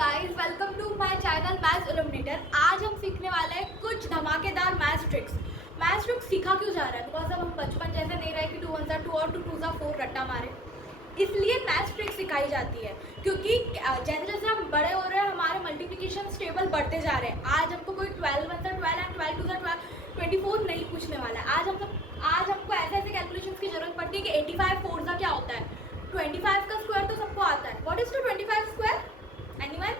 Guys, welcome to my channel maths illuminator. आज हम सीखने वाले हैं कुछ धमाकेदार मैथ्स ट्रिक्स। मैथ्स ट्रिक्स सीखा क्यों जा रहा है? बिकॉज अब हम बचपन जैसे नहीं रहे कि 2 1 2 और 2 2 4 रट्टा मारे। इसलिए मैथ्स ट्रिक्स सिखाई जाती है, क्योंकि जैसे जैसे हम बड़े हो रहे हैं हमारे मल्टीप्लिकेशन टेबल बढ़ते जा रहे हैं। आज हमको कोई 12 1 12 एंड 12 2 12 24 नहीं पूछने वाला है। आज हमको ऐसे ऐसे कैलकुलेशन की जरूरत पड़ती है कि 85 4 क्या होता है। 25 का स्क्वायर तो सबको आता है। What is two 25 square? Anyone?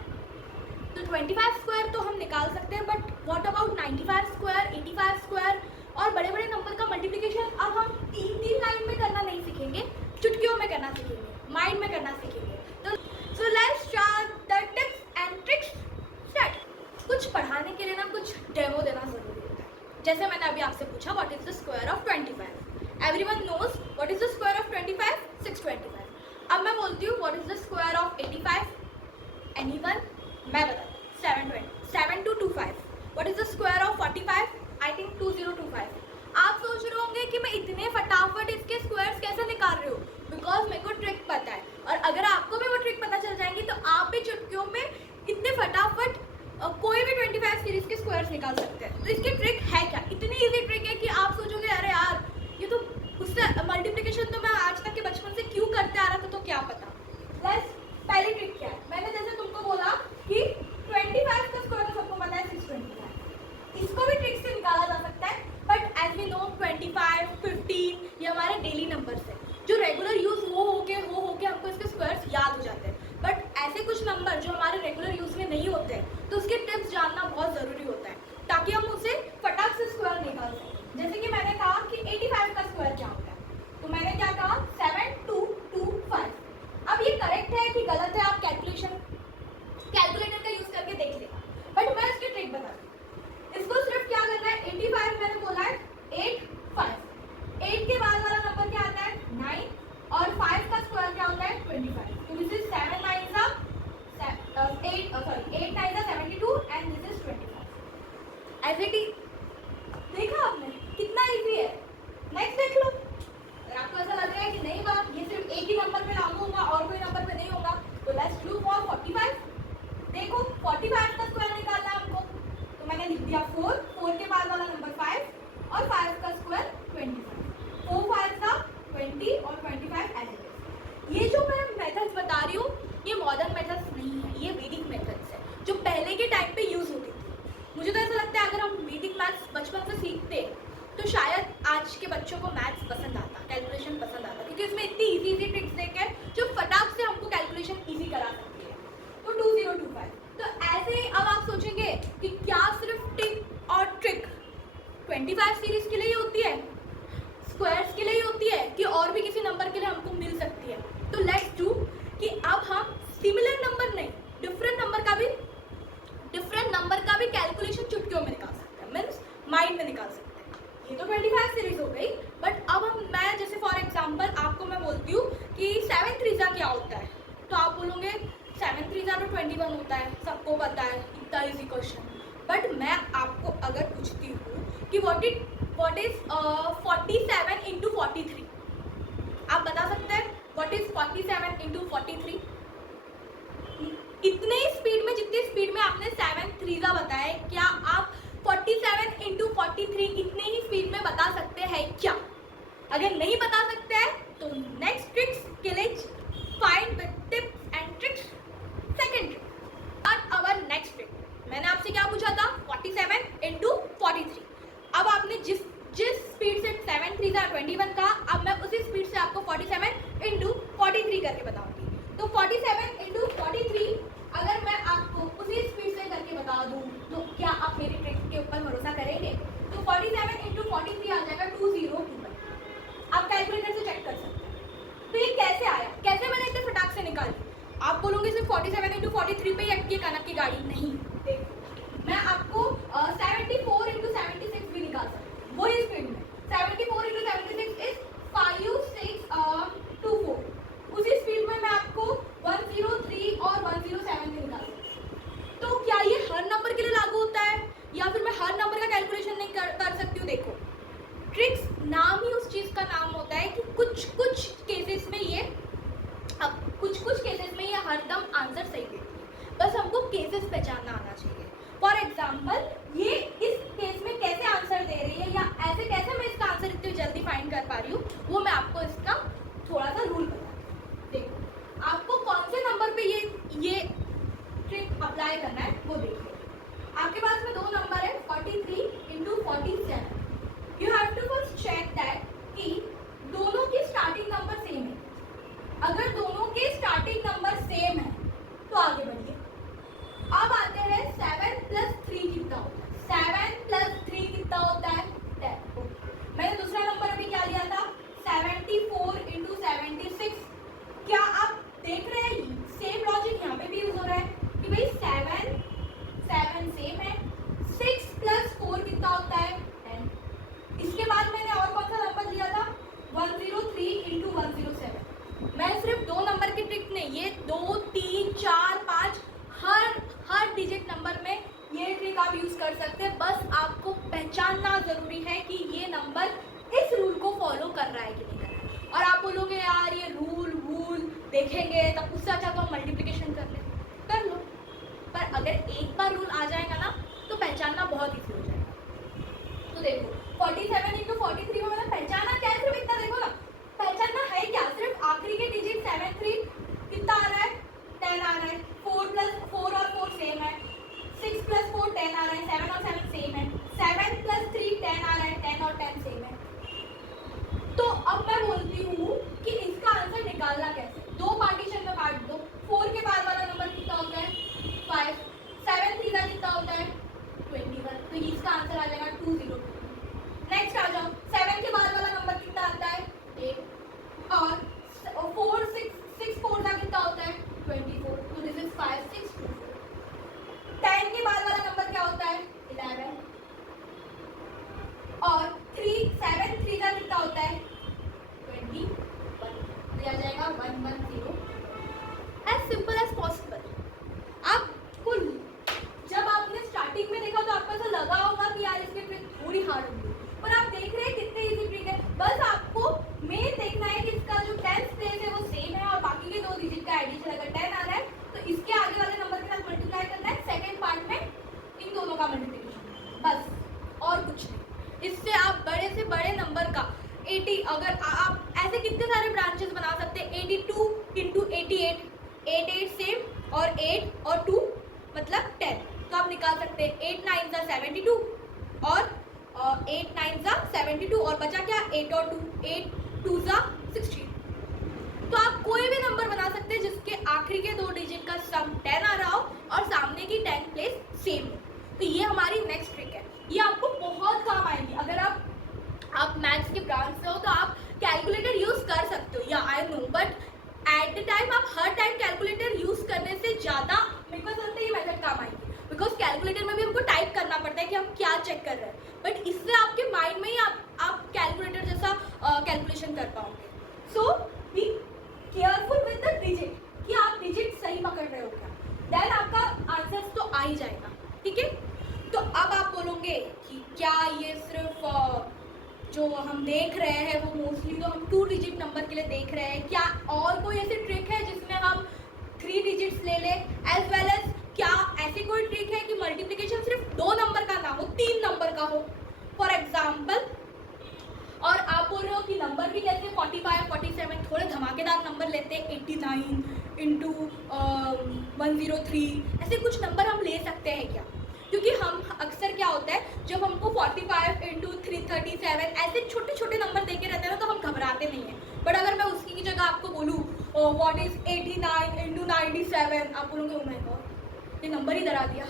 तो 25 स्क्वायर तो हम निकाल सकते हैं, but what about 95 square, 85 square और बड़े बड़े नंबर का मल्टीप्लिकेशन अब हम तीन लाइन में करना नहीं सीखेंगे, चुटकियों में करना सीखेंगे, माइंड में करना सीखेंगे। तो so let's start the tips and tricks. Start. कुछ पढ़ाने के लिए ना कुछ डेमो देना जरूरी होता है। जैसे मैंने अभी आपसे पूछा what is the square of 25। Everyone knows what is the square of 25? 625। अब मैं बोलती हूँ what is the square of 85? Anyone? मैं बताती हूँ 7225। What is the square of 45? I think 2025। आप सोच रहे होंगे कि मैं इतने फटाफट इसके स्क्वायर्स कैसे निकाल रही हूँ? बिकॉज मेरे को ट्रिक पता है, और अगर आपको भी वो ट्रिक पता चल जाएंगी तो आप भी चुटकियों में इतने फटाफट कोई भी 25 सीरीज के स्क्वायर्स निकाल सकते हैं। तो इसकी ट्रिक है क्या? इतनी इजी ट्रिक है कि आप सोचोगे अरे यार ये तो उससे मल्टीप्लिकेशन तो मैं आज तक के बचपन से क्यों करते आ रहा था, तो क्या पता। लेट्स पहली ट्रिक क्या है? मैंने जैसे तुमको बोला कि 25 का स्क्वायर तो सबको पता है 625। इसको भी ट्रिक से निकाला जा सकता है, बट एज वी नो 25 15 ये हमारे डेली नंबर्स है जो रेगुलर यूज हो के हमको इसके स्क्वायर्स याद हो जाते हैं। बट ऐसे कुछ नंबर जो हमारे रेगुलर यूज में नहीं होते हैं, तो उसके टिप्स जानना बहुत जरूरी होता है ताकि हम उसे फटाक से स्क्वायर निकाल सकें। जैसे कि मैंने कहा कि 85 का स्क्वायर क्या होता है, तो मैंने क्या कहा 7225। अब ये करेक्ट है कि गलत है आप कैलकुलेटर का यूज करके देख लेना, बट मैं इसकी ट्रिक बता दूं। इसको सिर्फ क्या करना है, 85 मैंने बोला है 8 5, 8 के बाद वाला नंबर क्या आता है 9, और 5 का स्क्वायर क्या होता है 25। तो this is 7 9 8 9 72 and this is 25। ऐसे ही देखा आपने कितना इजी है। नेक्स्ट देख लो। अगर आपको ऐसा लग रहा है कि नहीं बात ये सिर्फ एक ही नंबर पे लागू होगा और कोई नंबर पे नहीं होगा, तो लेट्स डू फॉर 45। देखो 45 का स्क्वायर निकालना है हमको, तो मैंने लिख दिया 4 के बाद वाला नंबर 5 और 5 का स्क्वायर 25। 4 5 का 20 और 25 एज इट इज। ये जो मैं मेथड्स बता रही हूँ ये मॉडर्न मेथड्स नहीं है, ये वैदिक मेथड्स है जो पहले के टाइम पे यूज होती थी। मुझे तो ऐसा लगता है अगर हम वैदिक मैथ्स बचपन से सीखते तो शायद आज के बच्चों को मैथ्स पसंद आता, कैलकुलेशन पसंद आता, क्योंकि इसमें इतनी इजी ट्रिक्स देके जो फटाक से हमको कैलकुलेशन इजी करा सकती है। तो 2025। तो ऐसे ही अब आप सोचेंगे कि क्या सिर्फ टिप और ट्रिक 25 सीरीज के लिए ही होती है, स्क्वायर्स के लिए ही होती है, कि और भी किसी नंबर के लिए हमको मिल सकती है? तो लेट्स डू कि अब हम सिमिलर नंबर नहीं, डिफरेंट नंबर का भी कैलकुलेशन चुटकियों में निकाल सकते हैं, मीन्स माइंड में निकाल सकते हैं। ये तो 25 सीरीज हो गई, बट अब मैं जैसे फॉर एग्जांपल आपको मैं बोलती हूँ कि 7 3 क्या होता है, तो आप बोलोगे 7 3 तो 21 होता है, सबको पता है, इतना इजी क्वेश्चन। बट मैं आपको अगर पूछती हूँ कि व्हाट इज 47 इंटू 43, आप बता सकते हैं व्हाट इज 47 इंटू 43? इतने स्पीड में जितनी स्पीड में आपने 7 3 बताया, क्या आप 47 इंटू 43 इतने ही स्पीड में बता सकते हैं क्या? अगर नहीं बता सकते हैं तो नेक्स्ट ट्रिक्स के लिए find the tips and tricks. Second trick, our next trick. मैंने आपसे क्या पूछा था 47 इंटू 43। अब आपने जिस स्पीड से 7 3 21 का, अब मैं उसी स्पीड से आपको 47 इंटू 43 करके बताऊंगी। तो 47 इंटू 43 अगर मैं आपको उसी स्पीड से करके बता दूं तो क्या आप मेरी ट्रिक के ऊपर भरोसा करेंगे? तो 47 इंटू 43 आ जाएगा 2021। आप कैलकुलेटर से चेक कर सकते हैं। तो ये कैसे आया, कैसे मैंने इतने फटाक से निकाली? आप बोलोगे सिर्फ 47 इंटू 43 पे ही अटकी कनक की गाड़ी नहीं। देखो मैं आपको 74 इंटू 76 भी निकाल सकती हूँ वही स्पीड में। 74 इंटू 76 इज 5 6 2 4। उसी स्पीड में मैं आपको 103 और 107 भी निकाल सकती हूँ। तो क्या ये हर नंबर के लिए लागू होता है, या फिर मैं हर नंबर का कैलकुलेशन नहीं कर सकती हूँ? देखो ट्रिक्स नाम ही उस चीज का नाम होता है कि कुछ केसेस में ये हरदम आंसर सही देती है, बस हमको पहचानना आना चाहिए। फॉर एग्जाम्पल ये इस केस में कैसे आंसर दे रही है या ऐसे कैसे मैं इसका आंसर इतनी जल्दी फाइंड कर पा रही हूँ, वो मैं आपको इसका थोड़ा सा रूल बताती हूँ। देखो आपको कौन से नंबर पे ये ट्रिक अप्लाई करना है वो देखिए। आपके पास में दो नंबर है 43 into 47। You have to first check that कि दोनों की स्टार्टिंग नंबर सेम है। अगर दोनों के स्टार्टिंग नंबर सेम है तो आगे बढ़िए। अब आते हैं 7 प्लस 3 कितना होता है। 7 प्लस 3 कितना होता है 10। मैंने दूसरा नंबर अभी क्या लिया था 74 इंटू 76। क्या आप देख रहे हैं सेम लॉजिक यहाँ पे भी यूज हो रहा है कि भाई 7 सेम है। 6 प्लस 4 कितना होता है 10। इसके बाद मैंने और कौन सा नंबर लिया था 103 इंटू 107। मैं सिर्फ दो नंबर की ट्रिक नहीं, ये 2 3 4 5 हर डिजिट नंबर में ये ट्रिक आप यूज कर सकते हैं। बस आपको पहचानना जरूरी है कि ये नंबर इस रूल को फॉलो कर रहा है कि नहीं कर रहा है। और आप बोलोगे यार ये रूल देखेंगे तब उससे अच्छा तो हम मल्टीप्लिकेशन कर लो। पर अगर एक बार रूल आ जाएगा ना तो पहचानना बहुत ईजी हो जाएगा। तो देखो 47 इंटू 43 में मैंने पहचाना क्या है, सिर्फ इतना देखो ना, पहचानना है क्या, सिर्फ आखिरी के डिजिट 7 3 कितना आ रहा है 10 आ रहा है। 4 प्लस 4 और 4 सेम है। 6 प्लस 4 10 आ रहा है। 7 और 7 सेम है। 7 प्लस 3 10 आ रहा है। 10 और 10 सेम है। तो अब मैं बोलती हूँ कि इसका आंसर निकालना कैसे। दो पार्टीशन में काट दो। 4 के बाद वाला नंबर कितना होता है 5। 7 3 का कितना होता है 21। तो इसका आंसर आ जाएगा 202। नेक्स्ट आ जाओ 7 के बाद वाला नंबर कितना आता है 8 और 4 6 4 का कितना होता है 24। तो दिस इज 5 6 2 4। 10 के बाद वाला नंबर क्या होता है 11 और 7 3 का कितना होता है 21। तो आ जाएगा 110। As simple as possible. आपको जब आपने स्टार्टिंग में देखा तो आपको ऐसा लगा होगा कि यार इसकी ट्रिक थोड़ी हार्ड होगी, पर आप देख रहे हैं कितने इजी ट्रिक है। बस आपको मेन देखना है कि इसका जो 10th प्लेस है वो सेम है और बाकी के दो डिजिट का एडिशन अगर 10 आ रहा है तो इसके आगे वाले नंबर के साथ मल्टीप्लाई करना है। सेकंड पार्ट में इन दोनों का मल्टीप्लिकेशन, बस और कुछ नहीं। इससे आप बड़े से बड़े नंबर का 80, अगर आप ऐसे कितने सारे ब्रांचेस बना सकते हैं। 82 इंटू 88, 8 सेम और 8 और 2 मतलब 10। तो आप निकाल सकते हैं 8 9 जा 72 और 8 9 जा 72 और बचा क्या 8 और 2, 8 2 जा 16। तो आप कोई भी नंबर बना सकते हैं जिसके आखिरी के दो डिजिट का सम 10 आ रहा हो और सामने की 10th प्लेस सेम हो। तो ये हमारी नेक्स्ट ट्रिक है। ये आपको बहुत काम आएगी। अगर आप मैथ्स के ब्रांच से हो तो आप कैलकुलेटर यूज कर सकते हो, या I know, but at the time आप हर टाइम कैलकुलेटर यूज करने से ज़्यादा मेरे को लगता है ये मेथड काम आएगी। बिकॉज कैलकुलेटर में भी हमको टाइप करना पड़ता है कि हम क्या चेक कर रहे हैं, बट इससे आपके माइंड में ही आप कैलकुलेटर जैसा कैलकुलेशन कर पाओगे। So be careful with the digit कि आप डिजिट सही पकड़ रहे हो क्या, देन आपका आंसर तो आ ही जाएगा। ठीक है, तो अब आप बोलोगे कि क्या ये सिर्फ जो हम देख रहे हैं वो मोस्टली तो हम 2 डिजिट नंबर के लिए देख रहे हैं, क्या और कोई ऐसी ट्रिक है जिसमें हम 3 डिजिट्स ले लें, एज वेल एज क्या ऐसी कोई ट्रिक है कि मल्टीप्लिकेशन सिर्फ 2 नंबर का ना हो 3 नंबर का हो फॉर एग्जाम्पल। और आप बोल रहे हो कि नंबर भी कैसे 45 47 थोड़े धमाकेदार नंबर लेते हैं 89 इंटू 103, ऐसे कुछ नंबर हम ले सकते हैं क्या। क्योंकि हम अक्सर क्या होता है जब हमको 45 इंटू 337 ऐसे छोटे छोटे नंबर देके रहते हैं ना तो हम घबराते नहीं हैं। बट अगर मैं उसकी की जगह आपको बोलूँ व्हाट इज 89 इंटू 97, आप बोलोगे ओ माय गॉड ये नंबर ही डरा दिया।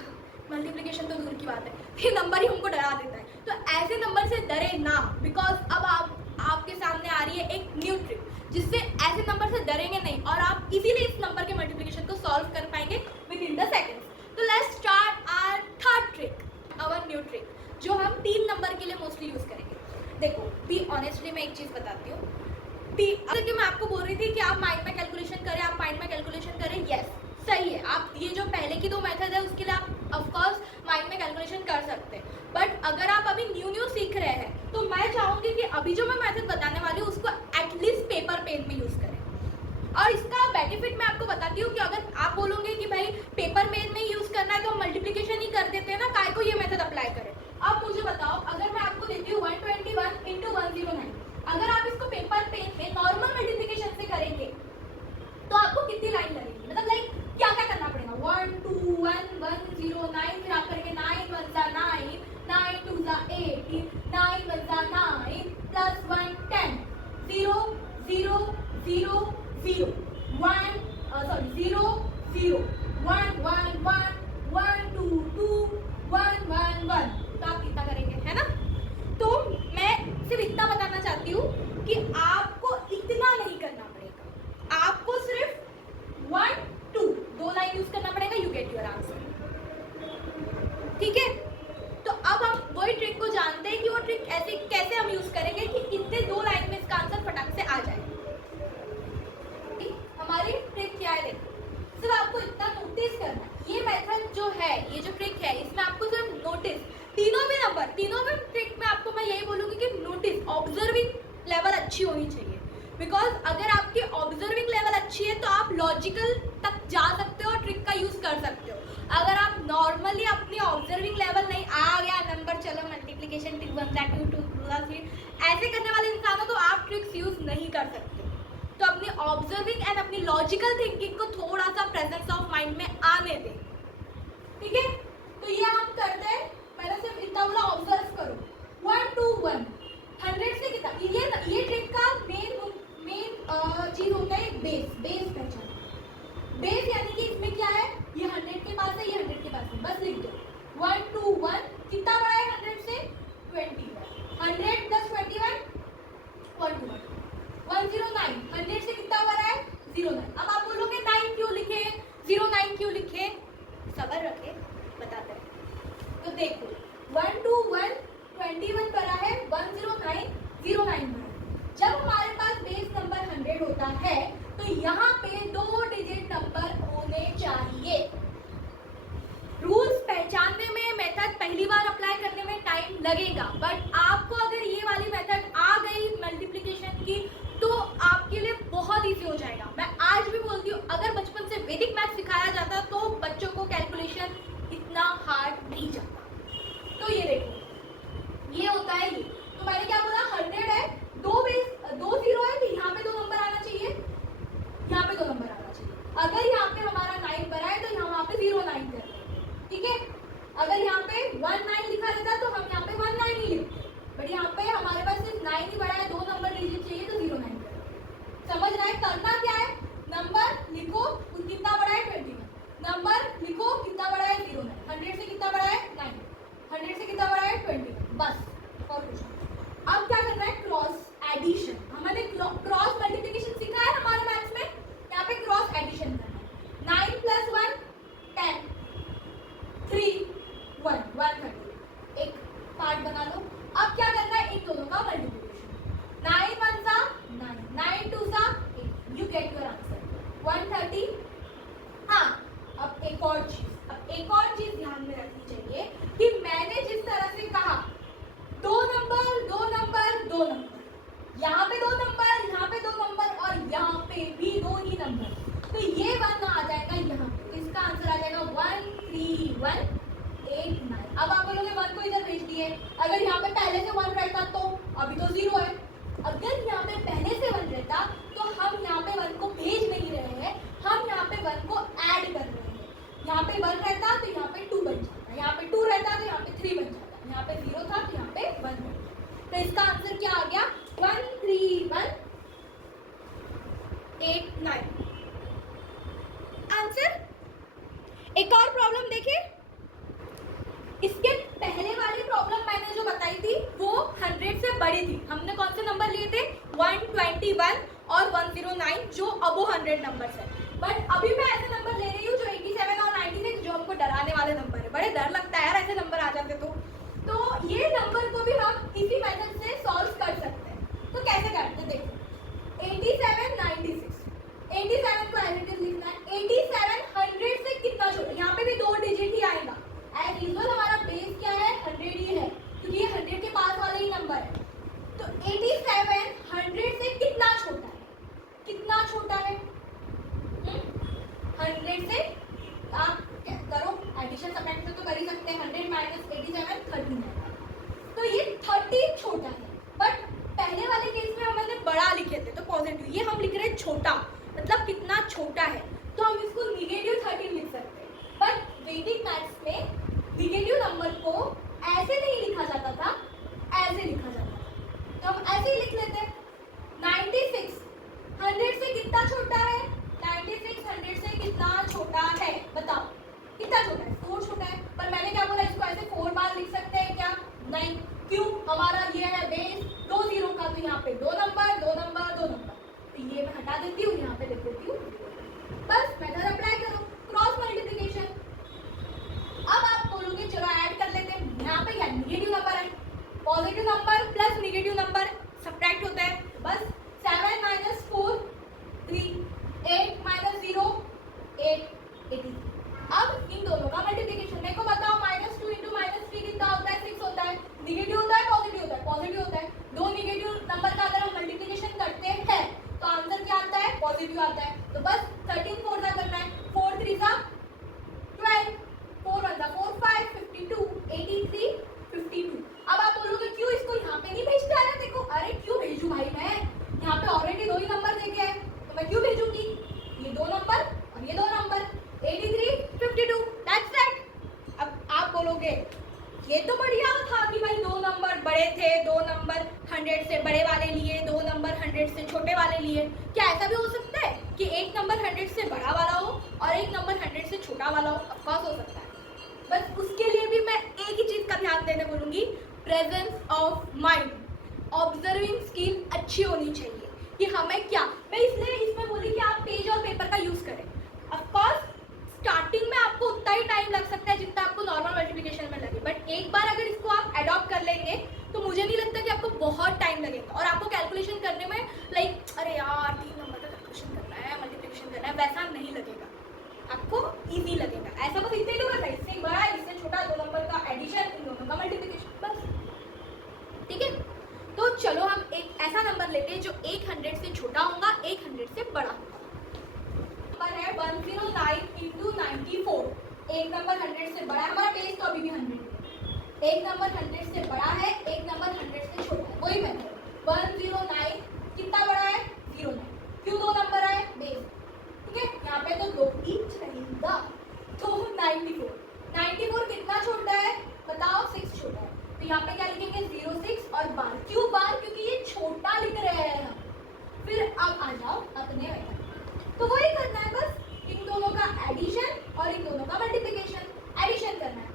मल्टीप्लिकेशन तो दूर की बात है, ये नंबर ही हमको डरा देता है। तो ऐसे नंबर से डरे ना, बिकॉज अब आपके सामने आ रही है एक न्यू ट्रिक जिससे ऐसे नंबर से डरेंगे नहीं और आप इजीली इस नंबर के मल्टीप्लिकेशन को सॉल्व कर पाएंगे विद इन द सेकेंड्स। तो let's start our third trick, our new trick जो हम 3 नंबर के लिए मोस्टली यूज करेंगे। देखो बी ऑनेस्टली मैं एक चीज़ बताती हूँ, कि मैं आपको बोल रही थी कि आप माइंड में कैलकुलेशन करें, आप माइंड में कैलकुलेशन करें, यस सही है। आप ये जो पहले की 2 मेथड है उसके लिए आप ऑफकोर्स माइंड में कैलकुलेशन कर सकते हैं, बट अगर आप अभी न्यू सीख रहे हैं तो मैं चाहूँगी कि अभी जो मैं मेथड बताने वाली हूँ उसको एटलीस्ट पेपर पेन में यूज़ करें। और इसका बेनिफिट मैं आपको बताती हूँ कि अगर आप बोलोगे कि भाई पेपर पेन में यूज़ करना है तो अब मुझे बताओ, अगर मैं आपको देती हूँ 121 इंटू 109, अगर आप इसको पेपर पेन में नॉर्मल मल्टीप्लिकेशन से करेंगे तो आपको कितनी लाइन लगेगी, मतलब लाइक क्या क्या करना पड़ेगा, 1 2 1 1 0 9, फिर आप करेंगे 9 1 सा 9, 9 2 सा 18, 9 1 सा 9 प्लस 1 10, 0 0 0 0 1 सॉरी 0 0 1 1 1 1 2 2 1 1 1, तो आप कितना करेंगे, है ना। तो मैं सिर्फ इतना बताना चाहती हूँ कि आपको इतना नहीं करना पड़ेगा, आपको सिर्फ 1 2 दो लाइन यूज करना पड़ेगा, यू गेट योर आंसर। ठीक है, तो अब हम वही ट्रिक को जानते हैं कि वो ट्रिक ऐसे कैसे हम यूज करेंगे कि इतने दो लाइन में इसका आंसर फटाक से आ जाए। हमारी ट्रिक क्या है, देखो सिर्फ आपको इतना नोटिस करना है, ये मेथड जो है, ये जो ट्रिक है, इसमें आपको सिर्फ नोटिस, तीनों में ट्रिक में आपको मैं यही बोलूंगी कि नोटिस, ऑब्जर्विंग लेवल अच्छी होनी चाहिए। बिकॉज अगर आपकी ऑब्जर्विंग लेवल अच्छी है तो आप लॉजिकल तक जा सकते हो और ट्रिक का यूज कर सकते हो। अगर आप नॉर्मली अपनी ऑब्जर्विंग लेवल नहीं, आ गया नंबर, चलो मल्टीप्लिकेशन 2 1 2 2 3, ऐसे करने वाले इंसान हो तो आप ट्रिक्स यूज नहीं कर सकते। तो अपनी ऑब्जर्विंग एंड अपनी लॉजिकल थिंकिंग को थोड़ा सा प्रेजेंस ऑफ माइंड में आने दें। ठीक है, तो ये हम करते हैं, मैंने सिर्फ इतना बोला, ऑब्जर्व करो 1 2 1 100 से कितना, ये ट्रिक का मेन चीज होता है बेस पहचान। बेस यानी कि इसमें क्या है, ये 100 के पास है, ये 100 के पास है, बस लिख दो 1 2 1, कितना बड़ा है 100 से 21, 100 प्लस 21 121, 109, 100 से कितना बड़ा है 09। अब आप बोलोगे 9 क्यों लिखे, 09 क्यों लिखे, सब्र रखे, बताते हैं। तो देखो 1 2 1 21 बड़ा है, 109 09 बड़ा है। जब हमारे पास बेस नंबर 100 होता है तो यहाँ पे 2 डिजिट नंबर होने चाहिए। रूल्स पहचानने में, मेथड पहली बार अप्लाई करने में टाइम लगेगा, बट आपको अगर ये वाली मेथड आ गई मल्टीप्लिकेशन की तो आपके लिए बहुत इजी हो जाएगा। मैं आज भी बोलती हूँ, अगर बचपन से वैदिक मैथ सिखाया जाता तो बच्चों को कैलकुलेशन इतना हार्ड नहीं जाता। तो ये देखो, ये होता है, ये तो मैंने क्या बोला, 100 है, दो जीरो है, तो यहाँ पे 2 नंबर आना चाहिए, यहाँ पे 2 नंबर आना चाहिए। अगर यहाँ पे हमारा 9 बना है तो यहाँ पे 09 कर दें। ठीक है, अगर यहाँ पे 19 लिखा रहता तो हम यहाँ पे 19 ही लिखते, बट यहाँ पे हमारे पास सिर्फ 9 ही बड़ा है, 2 नंबर डिजिट चाहिए तो 09 कर दें। समझ रहा है, करना क्या है, नंबर लिखो, कितना बड़ा है 21, नंबर लिखो कितना बड़ा है 09, 100 से कितना बड़ा है 9, 100 से कितना बड़ा है 21, बस, और कुछ नहीं। अब क्या करना है, क्रॉस एडिशन। हमने क्रॉस मल्टीप्लिकेशन सीखा है हमारे मैथ्स में, यहाँ पे क्रॉस एडिशन करना है। 9 प्लस 1 10, 3 1 130, एक पार्ट बना लो। अब क्या करना है, इन दोनों का मल्टीप्लिकेशन, 9 1 सा 9, 9 2 सा 8, यू गेट योर आंसर 130। हाँ, अब एक और चीज ध्यान में रखनी चाहिए कि मैंने जिस तरह से कहा 2 नंबर 2 नंबर 2 नंबर, यहाँ पे 2 नंबर, यहाँ पे 2 नंबर और यहाँ पे भी 2 ही नंबर, तो ये 1 आ जाएगा यहाँ पे, तो इसका आंसर आ जाएगा 1 3 1 8 9। अब आप बोलोगे 1 को इधर भेज दिए, अगर यहाँ पे पहले से 1 रहता तो अभी तो 0 है, अगर यहाँ पे पहले से 1 रहता तो हम यहाँ पे 1 को भेज नहीं रहे हैं, हम यहाँ पे 1 को ऐड कर रहे हैं। यहाँ पे 1 रहता तो यहाँ पे 2 बन जाता, यहाँ पे 2 रहता तो यहाँ पे 3 बन जाता, यहाँ पे 0 था तो यहाँ पे 1 बन जाता। तो इसका आंसर क्या आ गया, 1 3 1 8 9 आंसर। एक और प्रॉब्लम देखें, इसके पहले वाली प्रॉब्लम मैंने जो बताई थी वो 100 से बड़ी थी, हमने कौन से नंबर लिए थे 121 और 109 जो अबो 100 नंबर है, बट अभी मैं ऐसे नंबर ले रही हूँ जो 87 और 96 जो हमको डराने वाले नंबर है, बड़े डर लगता है यार ऐसे नंबर आ जाते तो ये नंबर को भी हम इसी मेथड से सॉल्व कर सकते हैं। तो कैसे करते हैं, देखो 87 96, 87 को एज इट इज लिखना है, 87 100 से कितना छोटा, यहाँ पे भी 2 डिजिट ही आएगा, एज यूजुअल हमारा बेस क्या है 100 ही है, क्योंकि ये 100 के पास वाला ही नंबर है। तो 87 100 से कितना छोटा है, कितना छोटा है 100 से, आप करो एडिशन सबट्रैक्शन तो कर ही सकते हैं, 100 माइनस 87 13 है, तो ये 30 छोटा है, बट पहले वाले केस में हमने बड़ा लिखे थे तो पॉजिटिव, ये हम लिख रहे हैं छोटा, मतलब कितना छोटा है, तो हम इसको -13 लिख सकते हैं। बट वैदिक मैथ्स में निगेटिव नंबर को ऐसे नहीं लिखा जाता था, ऐसे लिखा जाता था, तो हम ऐसे ही लिख लेते हैं। 96 100 से कितना छोटा है? 96 100 से कितना छोटा है? बताओ कितना छोटा है? 4 छोटा है। पर मैंने क्या बोला, इसको ऐसे 4 बार लिख सकते हैं क्या? नहीं। क्यों? हमारा ये है बेस 2 जीरो का, तो यहाँ पे 2 नंबर 2 नंबर 2 नंबर, तो ये मैं हटा देती हूँ, यहाँ पे लिख देती हूँ। बस मेथड अप्लाई करो, क्रॉस मल्टीप्लिकेशन। अब आप बोलोगे चलो ऐड कर लेते हैं। यहाँ पे क्या निगेटिव नंबर है, positive number plus negative number subtract होता है। बस 7 - 4 3, 8 - 0 8 18। अब इन दोनों का मल्टीप्लिकेशन मेरे को बताओ, -2 × -3 कितना होता है? 6 होता है। निगेटिव होता है पॉजिटिव होता है? पॉजिटिव होता है। दो निगेटिव नंबर का अगर हम मल्टीप्लिकेशन करते हैं तो आंसर क्या आता है? पॉजिटिव आता है। तो बस 13 4 का करना है, 4 3 12, 4 1 4 5 52 83 52। अब आप बोलोगे क्यों इसको यहाँ पे नहीं भेजते? अरे देखो, अरे क्यों भेजूं भाई, मैं यहाँ पे ऑलरेडी 2 ही नंबर देके है, तो मैं क्यों भेजूंगी? ये 2 नंबर और ये 2 नंबर, 83 52, दैट्स दैट। अब आप बोलोगे ये तो बढ़िया था कि भाई 2 नंबर बड़े थे, 2 नंबर 100 से बड़े वाले लिए, 2 नंबर 100 से छोटे वाले लिए। क्या ऐसा भी हो सकता है कि एक नंबर 100 से बड़ा वाला हो और एक नंबर 100 से छोटा वाला हो? ऑफकोर्स हो सकता है। बस उसके लिए भी मैं एक ही चीज का ध्यान देने बोलूंगी, presence of mind, observing skill अच्छी होनी चाहिए कि हमें क्या। मैं इसलिए इसमें बोली कि आप पेज और पेपर का यूज करें। ऑफकोर्स स्टार्टिंग में आपको उतना ही टाइम लग सकता है जितना आपको नॉर्मल मल्टीप्लिकेशन में लगे, बट एक बार अगर इसको आप अडॉप्ट कर लेंगे तो मुझे नहीं लगता कि आपको बहुत टाइम लगेगा और आपको कैलकुलेशन करने में लाइक अरे यार 3 नंबर का कैलकुलेशन करना है, मल्टीप्लिकेशन करना है, वैसा नहीं लगेगा, आपको इजी लगेगा। ऐसा बस इतने लोग है, इससे बड़ा इससे छोटा 2 नंबर का एडिशन, इन दोनों का मल्टीप्लिकेशन, बस। ठीक है, तो चलो हम एक ऐसा नंबर लेते हैं जो 100 से छोटा होगा, 100 से बड़ा होगा। नंबर है 109 × 94। एक नंबर 100 से बड़ा है, हमारा बेस तो अभी भी 100 है। एक नंबर 100 से बड़ा है, एक नंबर 100 से छोटा है, वही मेथड। 109 कितना बड़ा है? 09। क्यों 2 नंबर आए? बेस। ठीक है, यहाँ पे तो 2 ईच रहेगा, तो 94। 94 कितना छोटा है? बताओ, 6 छोटा है, तो यहाँ पे क्या लिखेंगे? 06 और बार। क्यों बार? क्योंकि ये छोटा लिख रहे हैं हम। फिर अब आ जाओ अपने मेथड, तो वही करना है, बस इन दोनों का एडिशन और इन दोनों का मल्टीप्लिकेशन। एडिशन करना है,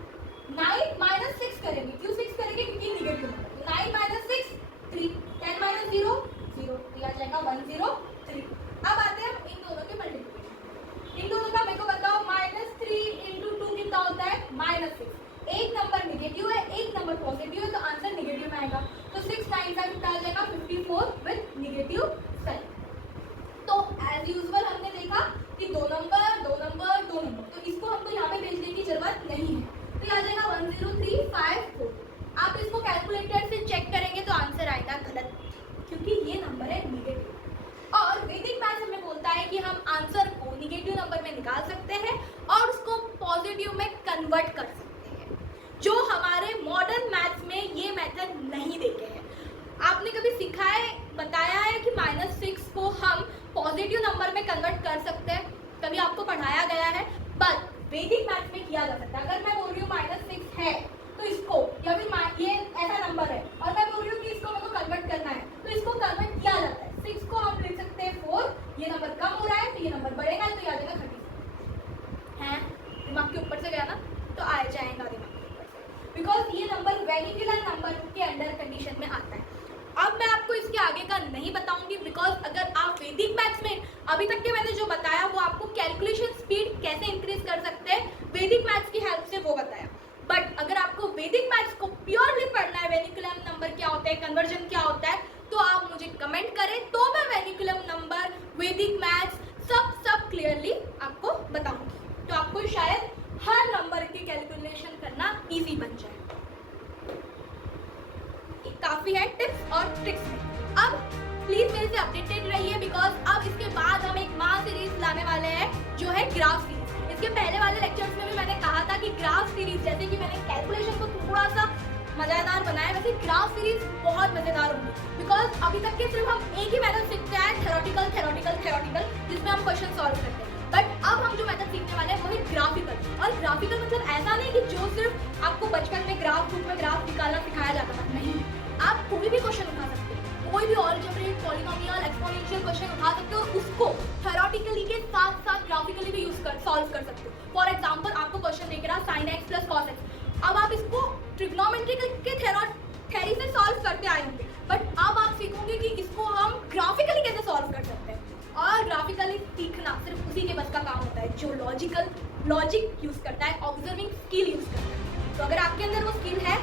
9 - 6 करेंगे। क्यों 6 करेंगे? क्योंकि निगेटिव नंबर। 9 - 6 3, 10 - 0 0, तो आ जाएगा 103। अब आते हैं हम इन दोनों के मल्टीप्लिकेशन। इन दोनों का मेरे को बताओ, -3 × 2 कितना होता है? -6। एक नंबर निगेटिव है, एक नंबर पॉजिटिव है, तो आंसर निगेटिव में आएगा। तो 6 9 का कितना आ जाएगा? 54 विद निगेटिव साइन। तो एज यूजुअल हमने देखा कि 2 नंबर 2 नंबर 2 नंबर, तो इसको हमको यहाँ पे भेजने की जरूरत नहीं है, तो ये आ जाएगा 10354। आप इसको कैलकुलेटर से चेक करेंगे तो आंसर आएगा गलत, क्योंकि ये नंबर है निगेटिव। और वैदिक मैथ्स हमें बोलता है कि हम आंसर को निगेटिव नंबर में निकाल सकते हैं और उसको पॉजिटिव में कन्वर्ट कर सकते हैं, जो हमारे मॉडर्न मैथ्स में ये मेथड नहीं देते हैं। आपने कभी सीखा है, बताया है कि -6 को हम पॉजिटिव नंबर में कन्वर्ट कर सकते हैं? कभी आपको पढ़ाया गया है? बट वैदिक मैथ्स में किया जा सकता है। अगर मैं बोल रही हूँ -6 है तो इसको, या फिर ये ऐसा नंबर है और मैं बोल रही हूँ कि इसको मेरे को कन्वर्ट करना है, तो इसको कन्वर्ट किया जाता है। 6 को हम लिख सकते हैं 4, ये नंबर कम हो रहा है तो ये नंबर बढ़ेगा, तो ये आ जाएगा 36 है। दिमाग के ऊपर से गया ना, तो आ जाएगा दिमाग के ऊपर से, बिकॉज ये नंबर वेरिएबल नंबर के अंडर कंडीशन में आता है। अब मैं आपको इसके आगे का नहीं बताऊंगी, बिकॉज अगर आप वैदिक मैथ्स में अभी तक के मैंने जो बताया वो आपको कैलकुलेशन स्पीड कैसे इंक्रीज कर सकते हैं वैदिक मैथ्स की हेल्प से, वो बताया। बट अगर आपको वैदिक मैथ्स को प्योरली पढ़ना है, वेनिकुलम नंबर क्या होता है, कन्वर्जन क्या होता है, तो आप मुझे कमेंट करें, तो मैं वेनिकुलम नंबर, वैदिक मैथ्स सब क्लियरली आपको बताऊंगी, तो आपको शायद हर नंबर की कैलकुलेशन करना ईजी बन जाए। काफी है टिप्स और ट्रिक्स में। अब प्लीज मेरे से अपडेटेड रहिए, बिकॉज अब इसके बाद हम एक माह सीरीज लाने वाले हैं जो है ग्राफ सीरीज। इसके पहले वाले लेक्चर्स में भी मैंने कहा था कि ग्राफ सीरीज, जैसे कि मैंने कैलकुलेशन को थोड़ा सा मज़ेदार बनाए, वैसे ग्राफ सीरीज बहुत मज़ेदार होंगी बिकॉज अभी तक के सिर्फ हम एक ही मेथड सीखते हैं, थ्योरेटिकल, जिसमें हम क्वेश्चन सॉल्व करते हैं। बट अब हम जो मेथड सीखने वाले हैं वो है ग्राफिकल। और ग्राफिकल मतलब ऐसा नहीं कि जो सिर्फ आपको बचपन में ग्राफ बुक में ग्राफ निकालना सिखाया जाता था, नहीं, आप कोई भी क्वेश्चन उठा सकते हो, कोई भी अलजेब्रिक, पॉलिनोमियल, एक्सपोनेंशियल क्वेश्चन उठा सकते हो और उसको थ्योरेटिकली के साथ साथ ग्राफिकली भी सॉल्व कर सकते हो। फॉर एग्जाम्पल आपको क्वेश्चन देख रहा sin x plus cos x, अब आप इसको ट्रिग्नोमेट्री के थ्योरी से सॉल्व करते आए होंगे, बट अब आप सीखोगे कि इसको हम ग्राफिकली कैसे सॉल्व कर सकते हैं। और ग्राफिकली सीखना सिर्फ उसी के बस का काम होता है जो लॉजिक यूज करता है, ऑब्जर्विंग स्किल यूज करता है। तो अगर आपके अंदर वो स्किल है